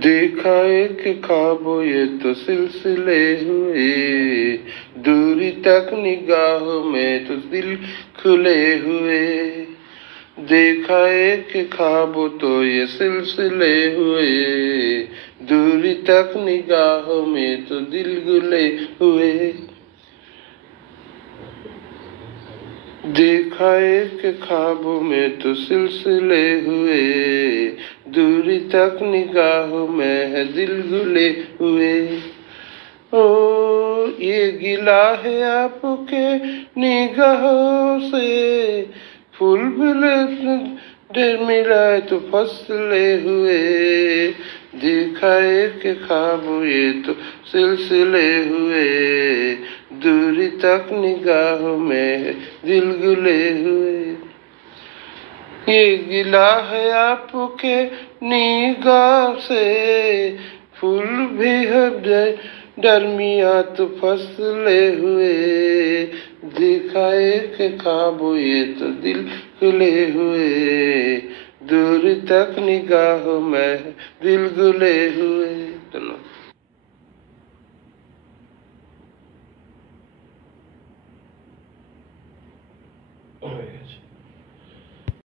देखा एक ख्वाबों ये तो सिलसिले हुए, दूरी तक निगाहों में तो दिल खुले हुए। देखा एक ख्वाबों तो ये सिलसिले हुए, दूरी तक निगाहों में तो दिल गुले हुए। देखा एक ख्वाबों में तो सिलसिले हुए, दूरी तक निगाहों में है दिल गुले हुए। ओ ये गिला है आपके निगाहों से, फूल मिले ढेर मिला तो फसले हुए। देखा एक ख्वाबों ये तो सिलसिले हुए, दूरी तक निगाहों में दिल गुले हुए। ये गिला है आपके निगाह से, फूल भी है दरमिया तो फसले हुए। देखा एक ख्वाबों ये तो दिल खुले हुए, दूर तक निगाहों में दिल गुले हुए।